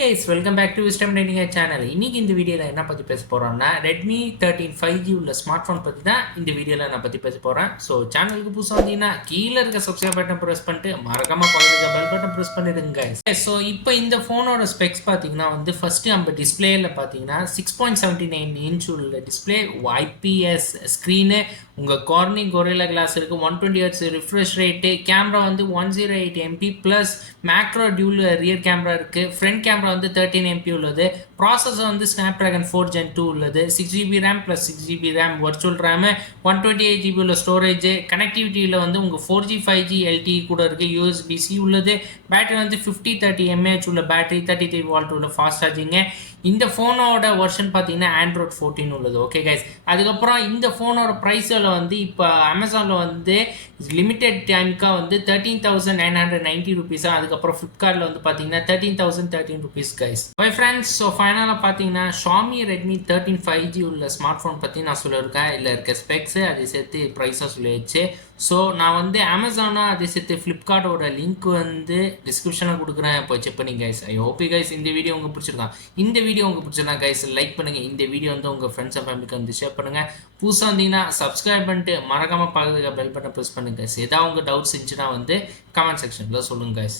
guys, welcome back to 𝗙cie𝗿𝗃 channel. இன்னைக்கு இந்த வீடியோல என்ன பத்தி பேச போறோம்னா Redmi 13 5G உள்ள ஸ்மார்ட்போன் பத்தி தான் இந்த வீடியோல நான் பத்தி பேச போறேன். சோ சேனலுக்கு புதுசா வந்தீங்கன்னா கீழ இருக்க subscribe பட்டன் பிரஸ் பண்ணிட்டு மறக்காம பக்கத்துல இருக்க bell பட்டன் பிரஸ் பண்ணிடுங்க guys. சோ இப்போ இந்த போனோட ஸ்பெக்ஸ் பாத்தீங்கன்னா வந்து ஃபர்ஸ்ட் நம்ம டிஸ்ப்ளேல பாத்தீங்கன்னா 6.79 இன்ச் உள்ள டிஸ்ப்ளே, IPS ஸ்கிரீன், உங்க கார்னிங் Gorilla Glass இருக்கு, 120Hz refresh rate, கேமரா வந்து 108 MP plus macro dual rear camera இருக்கு, front camera வந்து 13 MP உள்ளது, processor வந்து Snapdragon 4 Gen 2 உள்ளது, 6GB RAM plus 6GB RAM virtual RAM, 128GB உள்ள ஸ்டோரேஜ், கனெக்டிவிட்டியில வந்து உங்க 4G 5G LTE கூட இருக்கு, USB-C உள்ளது, பேட்டரி வந்து 5030 mAh உள்ள பேட்டரி, 33 வாட் உள்ள ஃபாஸ்ட் சார்ஜிங். இந்த ஃபோனோட வெர்ஷன் பார்த்தீங்கன்னா Android 14 உள்ளது. ஓகே கைஸ், அதுக்கப்புறம் இந்த ஃபோனோட ப்ரைஸில் வந்து இப்போ அமேசானில் வந்து லிமிடெட் டைமுக்காக வந்து 13,990 ருபீஸா, அதுக்கப்புறம் ஃப்ளிப்கார்ட்டில் வந்து பார்த்தீங்கன்னா 13,013 rupees guys. Bye friends, so ஃபைனலாக பார்த்தீங்கன்னா Xiaomi Redmi 13 5G உள்ள ஸ்மார்ட் ஃபோன் பற்றி நான் சொல்லியிருக்கேன். இதில் இருக்க ஸ்பெக்ஸு அதை சேர்த்து ப்ரைஸாக சொல்லிடுச்சு. ஸோ நான் வந்து அமேசானா அதை சேர்த்து ஃப்ளிப்கார்ட்டோட லிங்க் வந்து டிஸ்கிரிப்ஷனில் கொடுக்குறேன், போய் செக் பண்ணி கைஸ். ஐ ஹோப் கைஸ் இந்த வீடியோ உங்களுக்கு பிடிச்சிருக்கான். இந்த வீடியோ உங்களுக்கு பிடிச்சிருந்தா கைஸ் லைக் பண்ணுங்கள். இந்த வீடியோ வந்து உங்கள் ஃப்ரெண்ட்ஸ் அண்ட் ஃபேமிலிக்கு வந்து ஷேர் பண்ணுங்கள். புதுசாக வந்தீங்கன்னா சப்ஸ்கிரைப் பண்ணிட்டு மறக்காமல் பக்கத்துக்கு பெல் பட்டன் ப்ரெஸ் பண்ணுங்க கைஸ். ஏதாவது உங்கள் டவுட்ஸ் இருந்துச்சுன்னா வந்து கமெண்ட் செக்ஷனில் சொல்லுங்கள் கைஸ்.